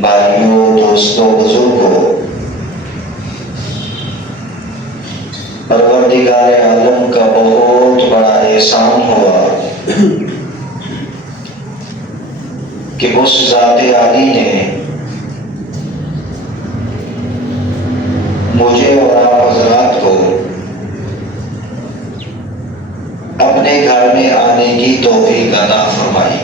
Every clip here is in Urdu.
بھائیوں، دوستوں، بزرگوں، پروردگار عالم کا بہت بڑا احسان ہوا کہ اس ذات عالی نے مجھے اور آپ حضرات کو اپنے گھر میں آنے کی توفیق عطا فرمائی۔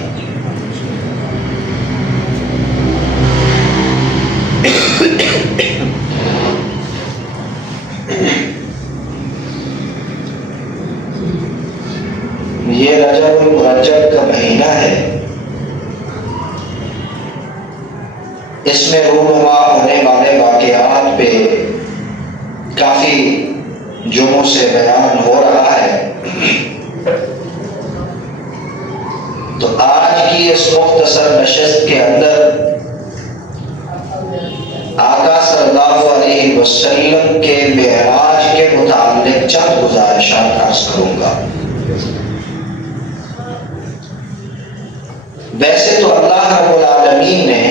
یہ رجب المرجب کا مہینہ ہے، اس میں رونما ہونے والے واقعات پہ کافی جمعوں سے بیان ہو رہا ہے۔ تو آج کی اس مختصر نشست کے اندر آقا صلی اللہ علیہ وسلم کے معراج کے متعلق چند گزارشات عرض کروں گا۔ ویسے تو اللہ رب العالمین نے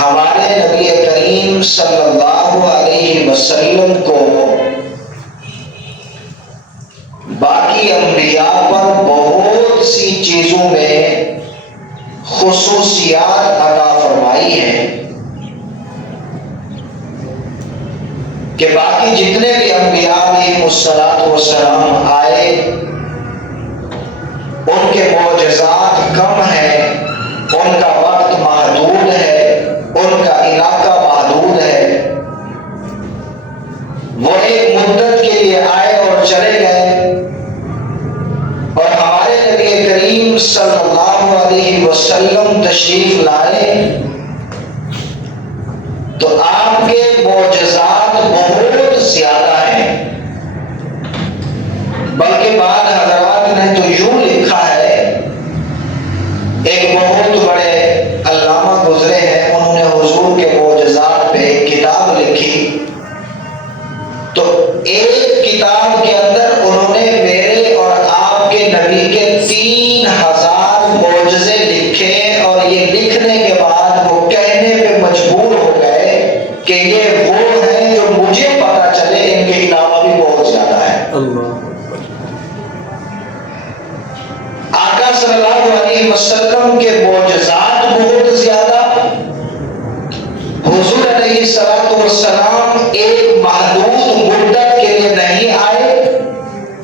ہمارے نبی کریم صلی اللہ علیہ وسلم کو باقی انبیاء پر بہت سی چیزوں میں خصوصیات عطا فرمائی ہیں کہ باقی جتنے بھی انبیاء علیہ السلام آئے ان کے معجزات کم ہیں، ان کا وقت محدود ہے، ان کا علاقہ محدود ہے، وہ ایک مدت کے لیے آئے اور چلے گئے۔ اور ہمارے نبی کریم صلی اللہ علیہ وسلم تشریف لائے تو آپ کے معجزات بہت زیادہ ہیں، بلکہ بعض حضرات نے تو یوں لکھا ہے، ایک بہت بڑے علامہ گزرے ہیں، انہوں نے حضور کے معجزات پہ ایک کتاب لکھی، تو ایک کتاب کے اندر انہوں نے میرے اور آپ کے نبی وسلم کے معجزات بہت زیادہ. حضور علیہ السلام ایک محدود مدت کے لیے نہیں آئے،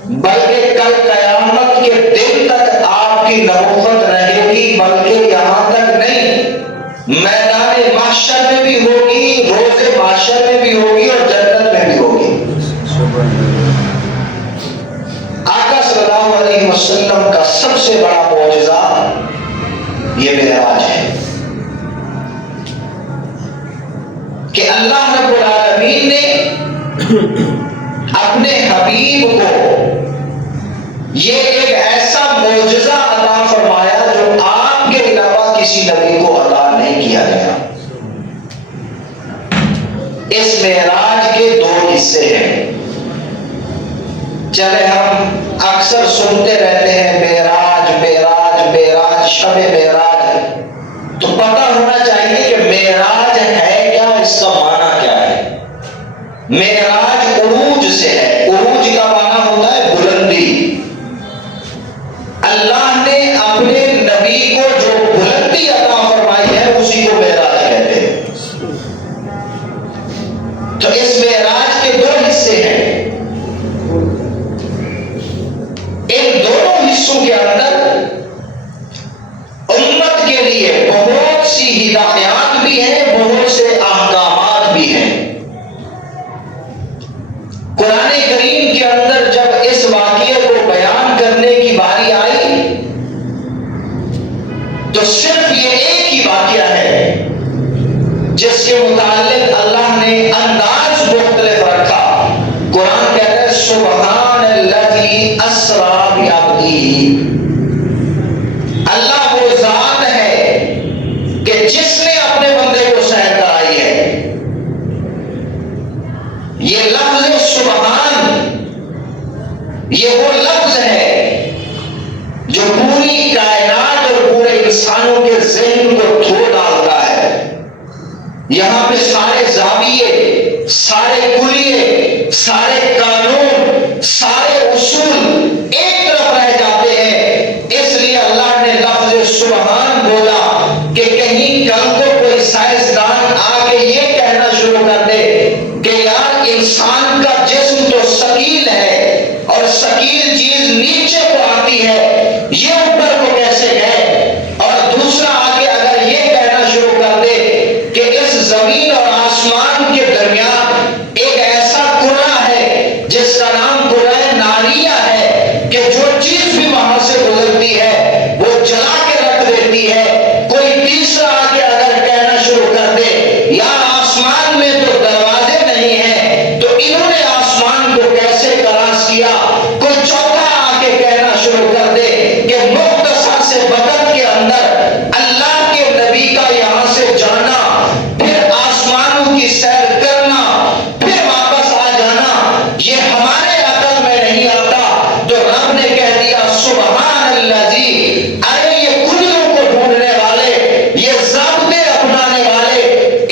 بلکہ کل قیامت کے دن تک آپ کی نبوت رہے گی. بلکہ یہاں تک نہیں، میدان محشر میں بھی ہوگی، روز محشر میں بھی ہوگی، اور جنت میں بھی ہوگی. آقا صلی اللہ علیہ وسلم کا سب سے بڑا معجزہ یہ معراج ہے کہ اللہ رب العالمین نے اپنے حبیب کو یہ ایک ایسا معجزہ عطا فرمایا جو آپ کے علاوہ کسی نبی کو عطا نہیں کیا گیا. اس معراج کے دو حصے ہیں. چلے ہم اکثر سنتے رہتے ہیں معراج معراج معراج، شب معراج، تو پتہ ہونا چاہیے کہ معراج ہے کیا، اس کا معنی کیا ہے. معراج عروج سے ہے. عروج کا معنی ہوتا ہے بلندی. اللہ نے اپنے نبی کو جو بلندی عطا فرمائی ہے اسی کو معراج کہتے ہیں. تو اس معراج کے دو حصے ہیں. ان دونوں حصوں کے اندر امت کے لیے بہت سی ہدایات بھی ہیں، بہت سے احکامات بھی ہیں. قرآن کریم کے اندر جب اس واقعے کو بیان کرنے کی باری آئی تو صرف یہ ایک ہی واقعہ ہے جس کے متعلق اللہ نے انداز مختلف رکھا. قرآن کہتا ہے سبحان الذی اسری بعبدہ. اللہ وہ ذات ہے کہ جس نے اپنے بندے کو سیر کرائی ہے. یہ لفظ سبحان یہ وہ لفظ ہے جو پوری کائنات اور پورے انسانوں کے ذہن کو دھو ڈالتا ہے. یہاں پہ سارے زاویے، سارے کلیے، سارے قانون، سارے اصول ایک طرف رہ جاتے ہیں. اس لیے اللہ نے لفظ سبحان بولا کہ کہیں کل کو کوئی سائنسدان آ کے یہ کہنا شروع کر دے کہ یار انسان کا جسم تو ثقیل ہے اور ثقیل چیز نیچے کو آتی ہے، یہ اوپر کو کیسے گئے. اور دوسرا آگے اگر یہ کہنا شروع کر دے کہ اس زمین اور آسمان کے درمیان ایک ایسا کرہ ہے جس کا نام کرہ ناریہ ہے کہ جو چیز بھی وہاں سے گزرتی ہے وہ جلا کے رکھ دیتی ہے. کوئی تیسرا آگے اگر کہنا شروع کر دے یار آسمان میں تو دروازے نہیں ہیں تو انہوں نے آسمان کو کیسے کراس کیا. کوئی چوتھا آ کے کہنا شروع کر دے کہ مختصر سے وقت کے اندر اللہ کے نبی کا یہاں سے جانا، پھر آسمانوں کی سیر کرنا، پھر واپس آ جانا، یہ ہمارے عقل میں نہیں آتا. تو رب نے کہہ دیا سبحان الذی، ارے یہ کلیوں کو ڈھونڈنے والے، یہ ضابطے اپنانے والے،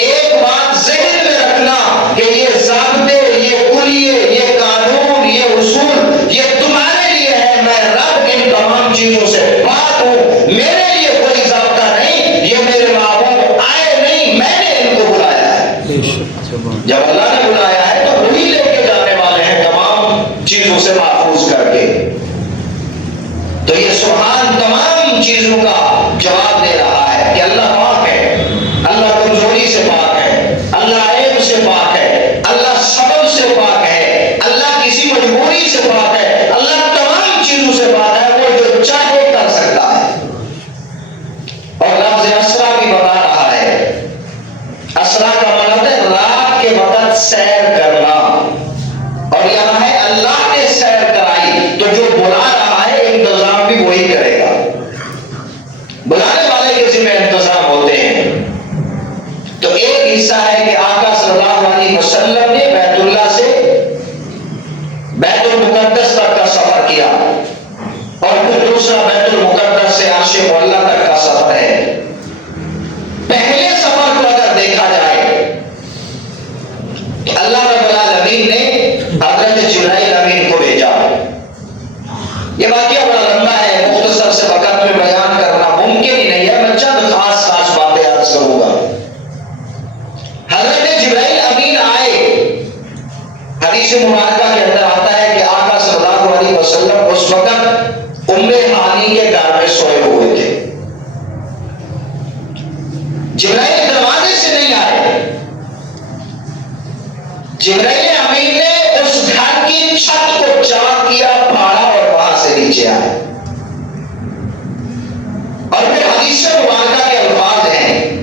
ایک بات ذہن میں رکھنا کہ یہ ضابطے، یہ کلیے، یہ قانون، یہ اصول یہ تمہارے لیے ہے. میں رب ان تمام چیزوں سے پاک ہوں. میرے لیے کوئی ضابطہ نہیں. یہ میرے محبوب آئے نہیں، میں نے ان کو بلایا ہے. جب اللہ نے بلایا ہے تو وہی لے کے جانے والے ہیں تمام چیزوں سے محفوظ کر کے. تو یہ سبحان تمام چیزوں کا جواب دے رہا ہے کہ اللہ پاک ہے، اللہ کمزوری سے پاک ہے، اللہ عیب سے پاک ہے، اللہ سبب سے پاک ہے، اللہ کسی مجبوری سے پاک ہے، اللہ تمام چیزوں سے پاک ہے. وہ جو چاہے کر سکتا ہے. اور لفظ اسرا بھی بتا رہا ہے. اسرا کا مطلب ہے رات کے وقت سیر کرنا، اور یہاں ہے اللہ نے سیر کرائی. تو جو بلا رہا ہے انتظام بھی وہی کرے گا. بلانے والے کے ذمہ انتظام ہوتے ہیں. تو ایک حصہ ہے کہ آقا صلی اللہ علیہ وسلم نے بیت اللہ سے بیت المقدس تک کا سفر کیا، اور پھر دوسرا بیت المقدس سے عرش معلیٰ تک کا سفر ہے. پہلے سفر کو اگر دیکھا جائے اللہ رب العالمین نے حضرت جبرائیل امین کو بھیجا. یہ واقعہ بڑا لمبا ہے، مختصر سے وقت میں بیان کرنا ممکن پانی کے گھر میں سوئے ہوئے تھے. جبرائیل دروازے سے نہیں آئے. جبرائیل امین نے اس گھر کی چھت کو چاک کیا, پھاڑا اور وہاں سے نیچے آئے. اور پھر حدیث مبارکہ کے الفاظ ہیں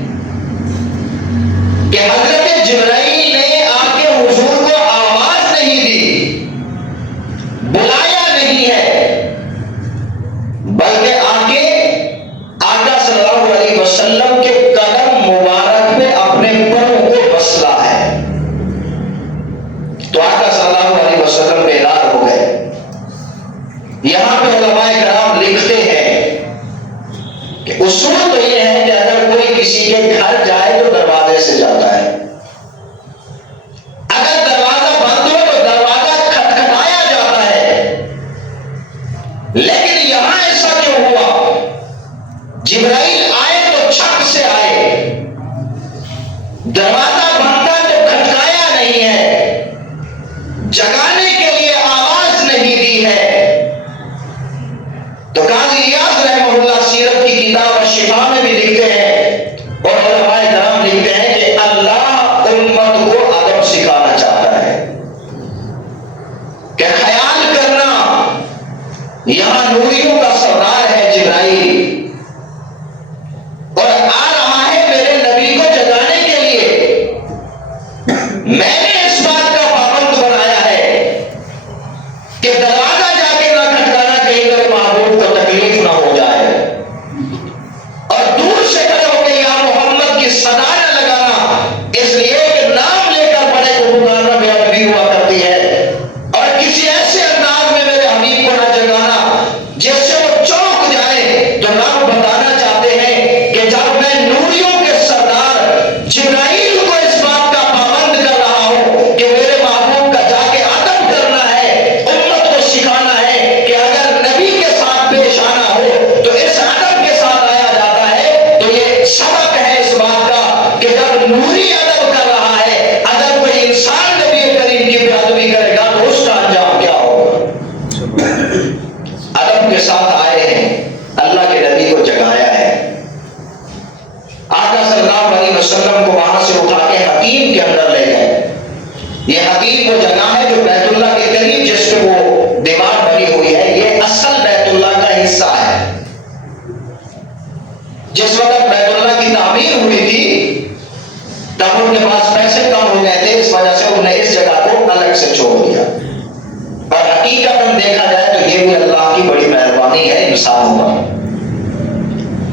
کہ حضرت جبرائیل نے آ کے حضور کو آواز نہیں دی, بلایا نہیں ہے, بلکہ آ کے آقا صلی اللہ علیہ وسلم کے قدم مبارک میں اپنے پروں کو بسلا ہے. تو آقا صلی اللہ علیہ وسلم بیدار ہو گئے. یہاں پہ علماء کرام لکھتے ہیں کہ اصول تو یہ ہے کہ اگر کوئی کسی کے گھر جائے تو دروازے سے جاتا ہے. اگر دروازہ بند ہو تو دروازہ کھٹکھٹایا جاتا ہے. لیکن یہاں ایسا کیوں ہوا؟ جبرائیل آئے تو چھت سے آئے, دروازہ بند تھا تو کھٹکایا نہیں ہے, جگانے کے لیے آواز نہیں دی ہے. تو قاضی ایاز رحمہ اللہ سیرت کی کتاب الشفا میں بھی لکھتے ہیں اور علماء کرام لکھتے ہیں کہ اللہ امت کو ادب سکھانا چاہتا ہے کہ خیال کرنا یہاں نوریوں کا سردار ہے جبرائیل, اور آ رہا ہے میرے نبی کو جگانے کے لیے. میں نے اس بات کا پابند بنایا ہے کہ دروازہ جا کے نہ کھٹکانا, کہیں میرے محبوب کو تکلیف نہ ہو جائے, اور دور سے کھڑے ہو کے یا محمد کی صدا نہ لگانا, اس لیے کہ نام لے کر بڑے کو پکارنا میرا نبی ہوا کرتی ہے, اور کسی ایسے انداز میں میرے حبیب کو نہ جگانا جس سے وہ چونک جائے. تو نام بتانا چاہتے ہیں کہ جب میں نوریوں کے سردار جبرائیل کو اس بات کا پابند کر رہا ہوں کہ میرے محبوب کا جا کے ادب کرنا ہے, امت کو سکھانا ہے کہ اگر نبی کے ساتھ پیش آنا ہو تو اس ادب کے ساتھ آیا جاتا ہے, تو یہ سبق ہے اس بات کا کہ جب نوری ادب کر رہا ہے, اگر کوئی انسان نبی کریم کی بے ادبی کرے گا تو اس کا انجام کیا ہوگا. ادب کے ساتھ آئے ہیں, اللہ کے نبی کو جگایا ہے. آقا صلی اللہ علیہ وسلم کو وہاں سے اٹھا کے حتیم کے اندر لے گئے. یہ حتیم وہ جگہ ہے جو بیت اللہ کے قریب جس پہ وہ دیوار بنی ہوئی ہے, یہ اصل بیت اللہ کا حصہ ہے. جس وقت بیت اللہ کی تعمیر ہوئی تھی تب ان کے پاس پیسے کم ہو گئے تھے, اس وجہ سے انہوں نے اس جگہ کو الگ سے چھوڑ دیا. اور حقیقت دیکھا جائے تو یہ بھی اللہ کی بڑی مہربانی ہے انسانوں پر.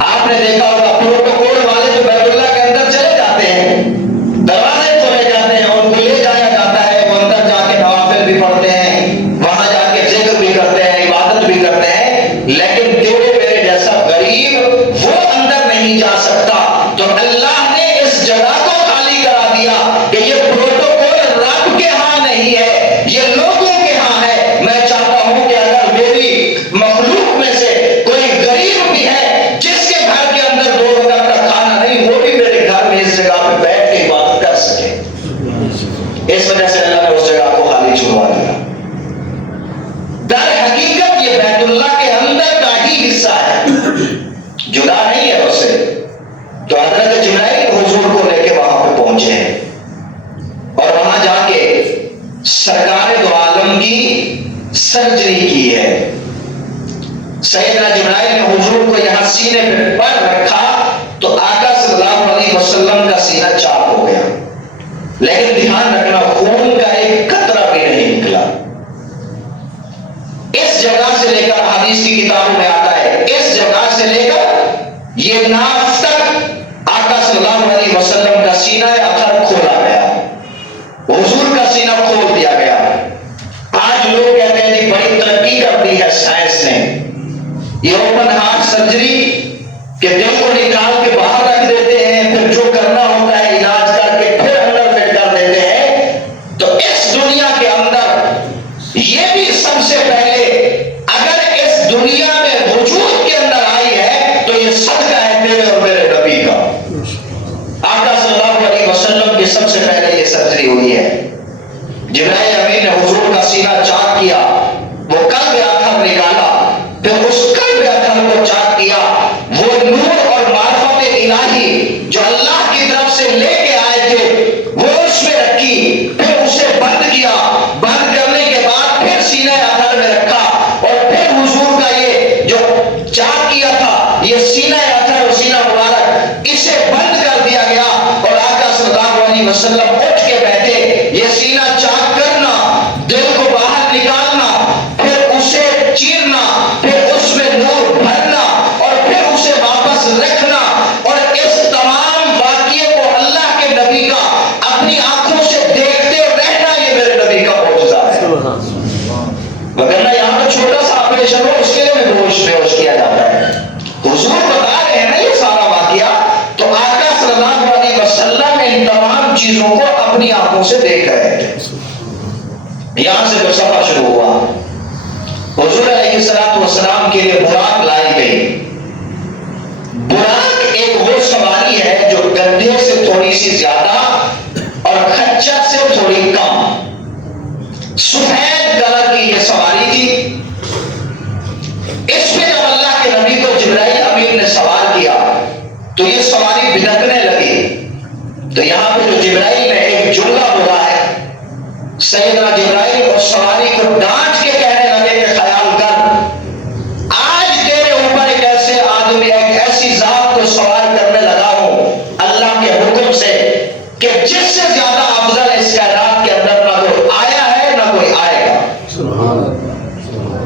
آپ نے دیکھا ہوگا پروٹوکول والے جو بیت اللہ کے اندر چلے جاتے ہیں, دروازے کھولے جاتے ہیں, ان کو لے جایا جاتا ہے, وہ اندر جا کے نوافل بھی پڑھتے ہیں, وہاں جا کے ذکر بھی کرتے ہیں, عبادت بھی کرتے ہیں, لیکن تیرے میرے جیسا غریب وہ اندر نہیں جا سکتا. تو اللہ نے اس جگہ کو خالی کرا دیا کہ یہ پروٹوکول رب کے ہاں نہیں ہے, یہ لوگوں کے ہاں ہے. میں چاہتا ہوں کہ اگر میری مخلوق میں سے کوئی غریب بھی ہے جس کے گھر کے اندر 2 وقت کا کھانا نہیں, وہ بھی میرے گھر میں اس جگہ پہ بیٹھ کے عبادت کر سکے. اس وجہ سے اللہ نے اس جگہ کو خالی چھڑوا دیا. در حقیقت یہ بیت اللہ کے اندر کا ہی حصہ ہے, جدا نہیں ہے اس سے. تو حضرت جبرائیل حضور کو لے کے وہاں پہ پہنچے ہیں اور وہاں جا کے سرکار دو عالم کی سرجری کی ہے. سیدنا جبرائیل نے حضور کو یہاں سینے پہ پر رکھا تو آقا صلی اللہ علیہ وسلم کا سینہ چاک ہو گیا, لیکن دھیان رکھنا خون کا ایک قطرہ بھی نہیں نکلا. اس جگہ سے لے کر حدیث کی کتابوں میں آتا ہے, اس جگہ سے لے کر یہ ناف تک آقا صلی اللہ علیہ وسلم کا سینہ اثر کھولا گیا, حضور کا سینہ کھول دیا گیا. آج لوگ کہتے ہیں جی بڑی ترقی کر دی ہے سائنس نے, یہ اوپن ہارٹ سرجری کہ دل کو نکال کے باہر رکھ دیتے ہیں, پھر جو کرنا ہوتا ہے علاج کر کے پھر اندر فٹ کر دیتے ہیں. تو اس دنیا کے اندر یہ بھی سب سے پہلے اگر اس دنیا میں وجود کے اندر آئی ہے تو یہ صدقہ ہے تیرے اور میرے نبی کا. آقا صلی اللہ علیہ وسلم کی سب سے پہلے یہ سرجری ہوئی ہے. جبرائیل امین نے حضور کا سینہ چاک کیا, وہ قلب آخر نکالا, پھر اس قلب آخر چاک کیا تھا، یہ سینہ اطہر اور سینہ مبارک، اسے بند کر دیا گیا اور آقا صلی اللہ علیہ وسلم اٹھ کے بیٹھے. یہ سینہ چاک کرنا، دل کو باہر نکالنا، پھر اسے چیرنا، پھر اس میں نور بھرنا اور پھر اسے واپس رکھنا، اور اس تمام واقعے کو اللہ کے نبی کا اپنی آنکھوں سے دیکھتے رہنا، یہ میرے نبی کا معجزہ ہے. وگرنہ یہاں تو چھوٹا سا آپریشن ہو اس کے لیے بھی بےہوش کیا جاتا ہے. حضور بتا رہے ہیں نا یہ سارا واقعہ، تو آقا صلی اللہ علیہ وسلم ان تمام چیزوں کو اپنی آنکھوں سے دیکھ رہے تھے. یہاں سے جو سفر شروع ہوا، حضور علیہ السلام کے لیے براق لائی گئی. براق ایک وہ سواری ہے جو گدھے سے تھوڑی سی زیادہ اور خچر سے تھوڑی کم، سفید کلر کی یہ سواری تھی. اس پہ جب اللہ کے نبی کو جبرائیل امین نے سوار کیا تو یہ سواری بھٹکنے لگی. تو یہاں پہ جو جبرائیل نے ایک جملہ بولا ہے، سیدنا جبرائیل اس سواری کو ڈانٹ کے کہنے لگے کہ خیال کر، آج تیرے اوپر ایک ایسے آدمی، ایک ایسی ذات کو سوار کرنے لگا ہوں اللہ کے حکم سے کہ جس سے زیادہ افضل اس کائنات کے اندر نہ کوئی آیا ہے نہ کوئی آئے گا.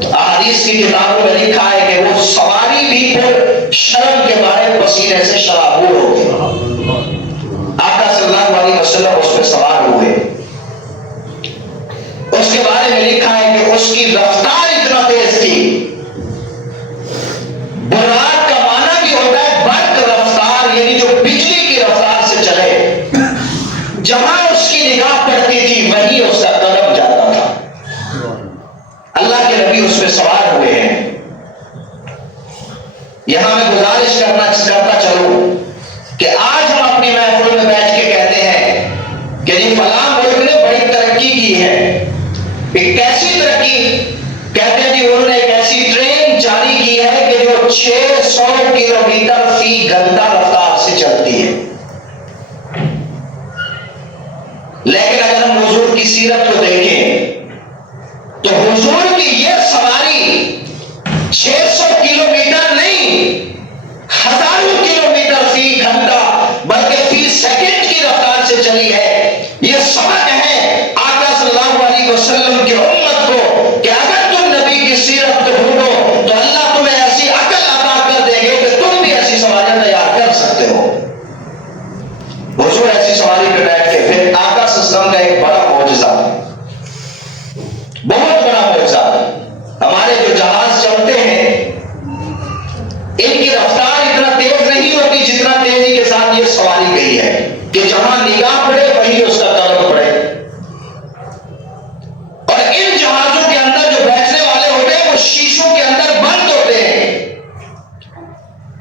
احادیث کی کتابوں میں لکھا ہے کہ وہ سواری بھی پھر شرم کے بارے پسینے سے شرابور ہو گئی. آقا صلی اللہ علیہ وسلم اس پہ سوار ہوئے. اس کے بارے میں لکھا ہے کہ اس کی رفتار اتنا تیز تھی. براق کا معنی بھی ہوتا ہے برق رفتار، یعنی جو بجلی کی رفتار سے چلے. جہاں اس کی نگاہ پڑتی تھی وہیں اس کا قدم جاتا تھا. اللہ کے نبی اس پہ سوار ہوئے ہیں. یہاں میں گزارش کرتا چلوں کہ آج ہم اپنی محفل میں بیٹھ کے کہتے ہیں کہ جی فلاں ملک نے بڑی ترقی کی ہے. ایک کیسی ترقی؟ کہتے ہیں جی انہوں نے ایک ایسی ٹرین جاری کی ہے کہ جو 600 کلومیٹر فی گھنٹہ رفتار سے چلتی ہے. لیکن اگر ہم حضور کی سیرت کو دیکھیں تو حضور کی یہ سواری 600 کلومیٹر نہیں، ہزاروں کلومیٹر فی گھنٹہ بلکہ فی سیکنڈ کی رفتار سے چلی ہے. یہ سبق ہے آقا صلی اللہ علیہ وسلم کی امت کو کہ اگر تم نبی کی سیرت کو ڈھونڈو تو اللہ تمہیں ایسی عقل عطا کر دے گے کہ تم بھی ایسی سواریاں تیار کر سکتے ہو. حضور ایسی سواری پہ بیٹھ کے پھر آقا صلی اللہ علیہ وسلم کا ایک بڑا معجزہ، بہت بڑا معجزہ. ہمارے جو جہاز چلتے ہیں ان کی رفتار اتنا تیز نہیں ہوتی جتنا تیزی کے ساتھ یہ سواری گئی ہے کہ جہاں نگاہ پڑے وہی اس کا قدم پڑے. اور ان جہازوں کے اندر جو بیٹھنے والے ہوتے ہیں وہ شیشوں کے اندر بند ہوتے ہیں.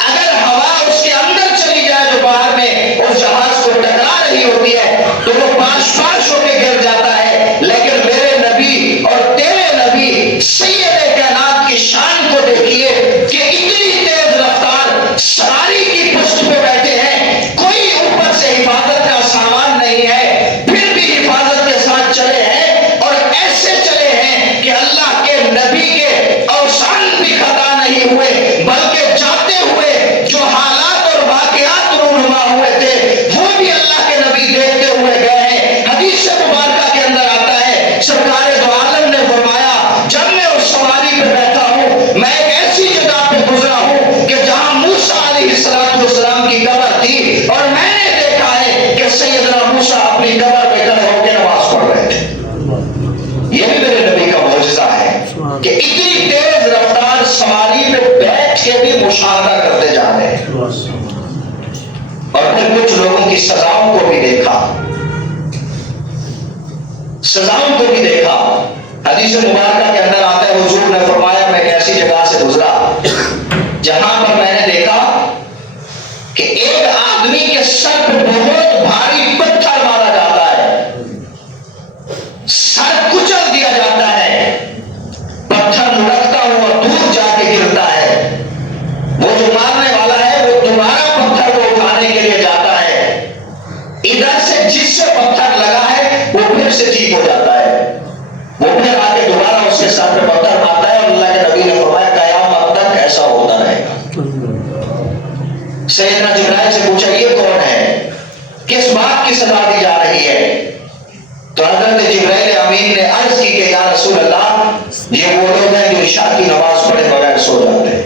اگر ہوا اس کے اندر چلی جائے جو باہر میں اس جہاز کو ٹکرا رہی ہوتی ہے تو وہ پاش پاش ہو کے گر جاتا ہے. لیکن میرے نبی اور تیرے نبی سید کائنات کی شان کو دیکھیے کہ اتنی تیز رفتار سواری کی پشت پہ بیٹھے ہیں، کوئی اوپر سے حفاظت کا سامان نہیں ہے، پھر بھی حفاظت کے ساتھ چلے ہیں اور ایسے چلے ہیں کہ اللہ کے نبی کے اوصال بھی خطا نہیں ہوئے، بلکہ جاتے ہوئے جو حالات اور واقعات رونما ہوئے تھے وہ بھی اللہ کے نبی دیکھتے ہوئے گئے ہیں. حدیث مبارکہ کے اندر آتا ہے سرکار دو عالم نے فرمایا جب میں اس سواری پہ بیٹھا ہوں میں ایک ایسی جگہ پہ گزرا ہوں کہ جہاں موسیٰ علیہ السلام کی قبر تھی اور میں نے دیکھا ہے کہ سیدنا موسیٰ اپنی قبر پہ کھڑے ہو کے نماز پڑھ رہے تھے. یہ بھی میرے نبی کا معجزہ ہے کہ اتنی تیز رفتار سواری پہ بیٹھ کے بھی مشاہدہ کرتے جا رہے ہیں. اور پھر کچھ لوگوں کی سزاؤں کو بھی دیکھا، سزاؤں کو بھی دیکھا. حدیث مبارکہ کے اندر آتا ہے حضور نے فرمایا میں ایک ایسی جگہ سے گزرا جہاں پر میں نے دیکھا کہ ایک آدمی کے سر پہ بہت بھاری پتھر مارا جاتا ہے، سر کچل دیا جاتا ہے، پتھر لڑکتا ہوا دور جا کے گرتا ہے. وہ جو مارنے والا ہے وہ دوبارہ پتھر کو اٹھانے کے لیے جاتا ہے، ادھر سے جس سے پتھر لگا ہے وہ پھر سے ٹھیک ہو جاتا ہے. وہ پھر آ کے دوبارہ اس کے سر پہ پتھر مارتا ہے اور اللہ کے نبی نے فرمایا قیامت تک ایسا ہوتا رہے. جبرائیل سے پوچھا یہ کون ہے، کس بات کی صدا دی جا رہی ہے؟ تو حضرت جبرائیل امین نے عرض کی کہ یا رسول اللہ یہ وہ لوگ ہیں جو عشاء کی نماز پڑھے بغیر سو جاتے ہیں۔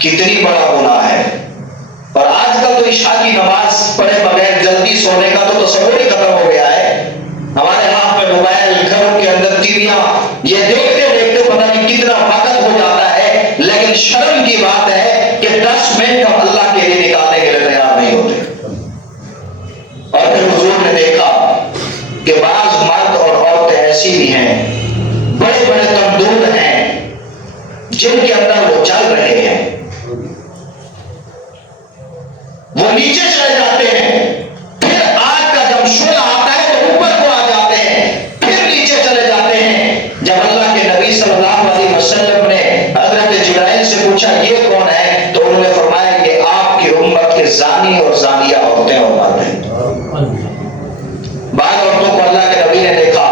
کتنی بڑا گناہ ہے، اور آج کل تو عشاء کی نماز پڑھے بغیر جلدی سونے کا تو تصور ہی ختم ہو گیا ہے۔ ہمارے ہاتھ میں موبائل، گھروں کے اندر ٹیویاں، یہ دیکھتے دیکھتے پتہ نہیں کتنا وقت ہو جاتا ہے، لیکن شرم کی بات ہے کہ 10 منٹ ہم اللہ کے لیے نکالنے کے لیے تیار نہیں ہوتے۔ اور پھر حضور نے دیکھا کہ بعض مرد اور عورتیں ایسی بھی ہیں، بڑے بڑے تندور ہیں جن کے اندر وہ جل رہے ہیں، وہ نیچے چلے جاتے ہیں، پھر آگ کا جب شعلہ آتا ہے تو اوپر کو آ جاتے ہیں، پھر نیچے چلے جاتے ہیں۔ جب اللہ کے نبی صلی اللہ علیہ وسلم نے حضرت جبرائیل سے پوچھا یہ کون ہے، تو انہوں نے فرمایا یہ آپ کی امت کے زانی اور زانیہ عورتیں اور مرد ہیں۔ بعض عورتوں کو اللہ کے نبی نے دیکھا،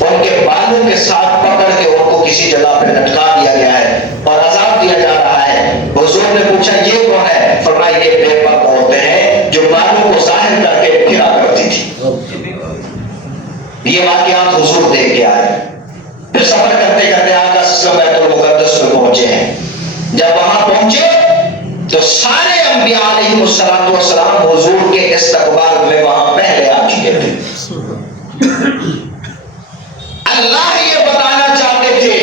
ان کے بالوں کے ساتھ پکڑ کے ان کو کسی جگہ پہ لٹکا دیا گیا ہے اور عذاب دیا جا رہا ہے۔ حضور نے پوچھا یہ کون ہے، فرمایا یہ بے پاک عورتیں ہیں جو بالوں کو ظاہر کر کے پھرا کرتی تھی۔ یہ واقعات حضور دیکھ کے آئے، پھر سفر کرتے کرتے آقا صلی اللہ بیت المقدس میں پہنچے ہیں۔ جب وہاں پہنچے تو سارے انبیاء علیہ السلام حضور کے استقبال میں وہاں پہلے آ چکے تھے۔ اللہ یہ بتانا چاہتے تھے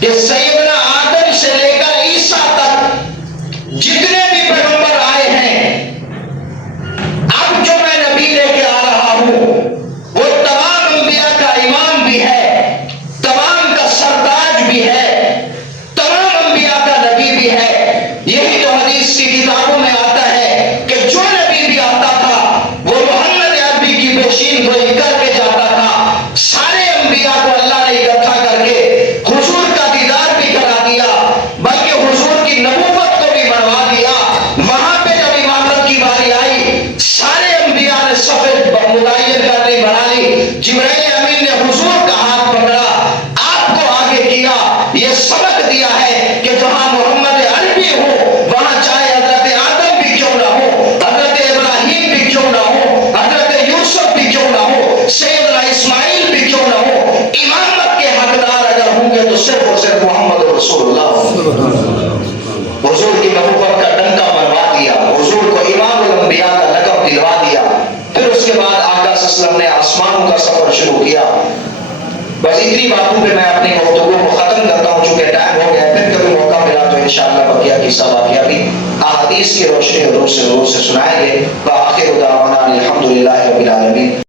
کہ سیدنا آدم سے لے کر عیسیٰ تک جتنے بھی پیغمبر آئے ہیں، اب جو میں نبی لے کے آ رہا ہوں وہ تمام انبیاء کا امام بھی ہے، تمام کا سرداج بھی ہے، تمام انبیاء کا نبی بھی ہے۔ یہی تو حدیث کی کتابوں میں آتا ہے کہ جو نبی بھی آتا تھا وہ محمد عربی کی پیشین گوئی کر کے جاتا تھا۔ سارے انبیاء کو اللہ نے اکٹھا کر کے حضور کا دیدار بھی کرا دیا، بلکہ حضور کی نبوت کو بھی بنوا دیا۔ وہاں پہ جب امامت کی باری آئی، سارے انبیاء نے صف متعین کرنی بنا لی، جبرائیل امین نے حضور کا ہاتھ پکڑا، آپ کو آگے کیا، یہ سبق دیا ہے کہ جہاں محمد عربی ہو وہاں چاہے حضرت آدم بھی کیوں نہ ہو، حضرت ابراہیم بھی کیوں نہ ہو، حضرت یوسف بھی کیوں نہ ہو، سیدنا اسماعیل بھی کیوں نہ ہو، امامت کے حقدار اگر ہوں گے تو صرف اور صرف محمد رسول اللہ۔ حضور کی نبوت کا ڈنکا مروا دیا، حضور کو امام الانبیاء کا لقب دلوا دیا۔ پھر اس کے بعد آقا صلی اللہ علیہ وسلم نے آسمانوں کا سفر شروع کیا۔ بس اتنی باتوں پہ میں اپنی گفتگو کو ختم کرتا ہوں، چونکہ ٹائم ہو گیا، پھر کبھی موقع ملا تو انشاءاللہ بقیہ قصہ واقعہ بھی احادیث کی روشنی اور روح سے سنائیں گے۔ وآخر دعوانا الحمدللہ رب العالمین۔